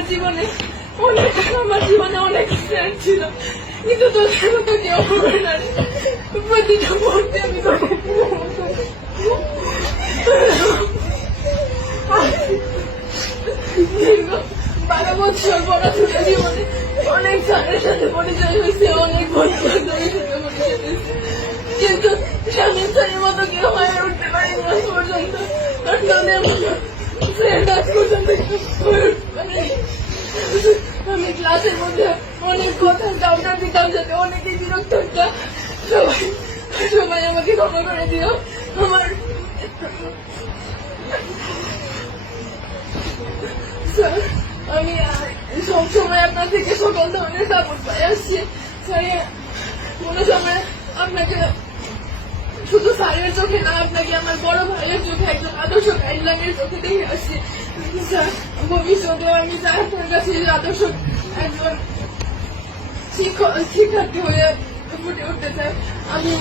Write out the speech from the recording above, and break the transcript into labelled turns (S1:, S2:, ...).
S1: আমার জীবনে অনেক, আমার জীবনে অনেক স্ট্রেন্থ ছিল। কিন্তু তোদের মতো কেউ হবে না প্রতিটা মুহূর্তে আমি জীবনে অনেক স্যারের সাথে পরিচয় হয়েছে, অনেক বন্ধু বান্ধবের সাথে পরিচয় কিন্তু কেউ হয়ে উঠতে পারেনি। আমি ক্লাসের মধ্যে অনেক কথা ডাউটার দিতাম যাতে অনেকেই বিরক্ত হতো সবাই সবাই আমাকে ক্ষমা করে দিও। আমার আমি সব সময় আপনার থেকে সকল ধরনের সাপোর্ট পাই আসছি। কোনো সময় আপনাকে শুধু স্যারের চোখে না, আপনাকে আমার বড় ভাইয়ের চোখে একজন আদর্শ গাইডলাইনের চোখে দেখে আসছি। স্যার ভবিষ্যতে আমি স্যার আপনার কাছে আদর্শ শিক্ষার্থী হয়ে ফুটে উঠতে চাই আমি